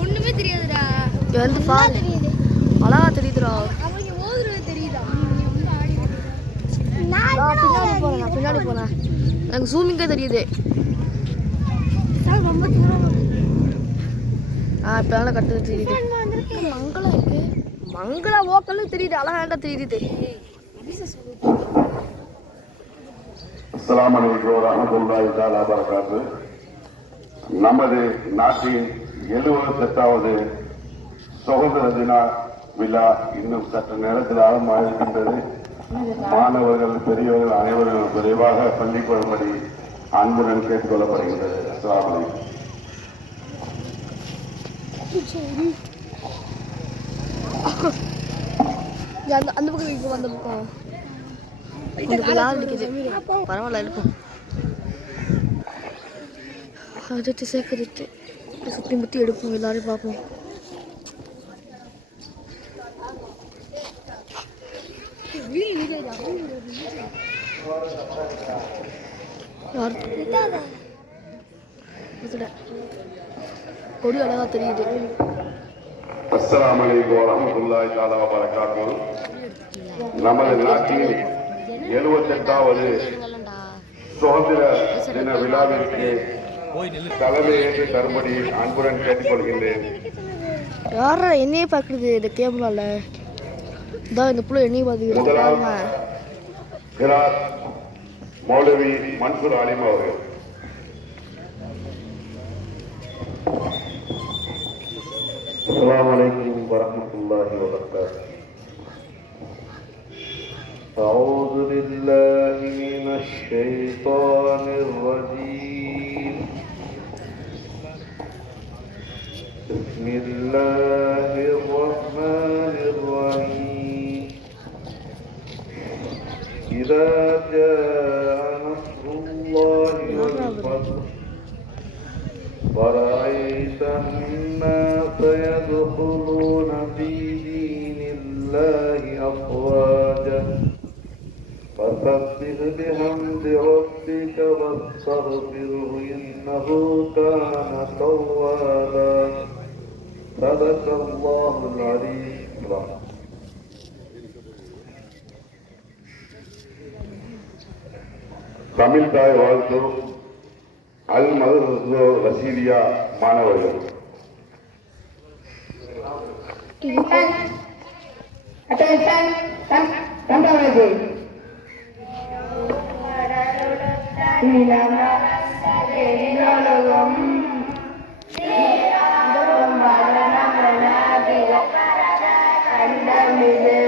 ஒண்ணுமே தெரியாதுடா. வந்து பாரு, அழகா தெரியுதுடா. பின்னாடி போனேன், எனக்கு ஜூமிங்கே தெரியுது. இப்போ நல்லா கட்டுறது தெரியுது. மங்களம் இருக்கு, மங்கள ஓக்கலும் தெரியுது, அழகாண்டா தெரியுது. அஸ்ஸலாமு அலைக்கும் வரஹ்மத்துல்லாஹி தஆலா வபரகாத்துஹு. நமது நாட்டின் 78வது சுதந்திர தின விழா இன்னும் சற்று நேரத்தில் ஆரம்பமாக இருக்கின்றது. மாணவர்கள், பெரியவர்கள் அனைவரும் விரைவாக பள்ளிக்கு வரும்படி அன்புடன் கேட்டுக்கொள்ளப்படுகின்றது. அஸ்ஸலாமு அலைக்கும். அந்த பக்கம் இப்போ அந்த பக்கம் பரவாயில்ல இருக்கும். அடுத்து சேர்க்கறது சுற்றி முற்றி எடுப்போம், எல்லாரையும் பார்ப்போம். கொடி அழகா தெரியுது. அஸ்ஸலாமு அலைக்கும் வரஹ்மத்துல்லாஹி தஆலா வபரகாத்துஹு. நமது நாட்டின் 78வது சுதந்திர தின விழாவிற்கு தலைமையேற்று தரும்படி அன்புடன் கேட்டுக்கொள்கின்றேன். யார என்னையே பார்க்குறது இந்த கேமரால? இதான் இந்த புள்ள என்னையே பார்த்துக்கிறாங்க. மௌலவி மன்சூர் ஆலிம் அவர்கள். அஸ்ஸலாமு அலைக்கும் வரஹ்மத்துல்லாஹி வபரகாத்துஹு. أعوذ بالله من الشيطان الرجيم. بسم الله الرحمن الرحيم. إذا جاء نصر الله والفتح ورأيت الناس يدخلون في دين الله أفواجا فسبح بحمد ربك واستغفره إنه كان توابا. صدق الله العلي العظيم. தமிழ் தாய் வாழ்த்து அல் மதரசா ரஷீதியா மாணவர்கள். கண்டமிலே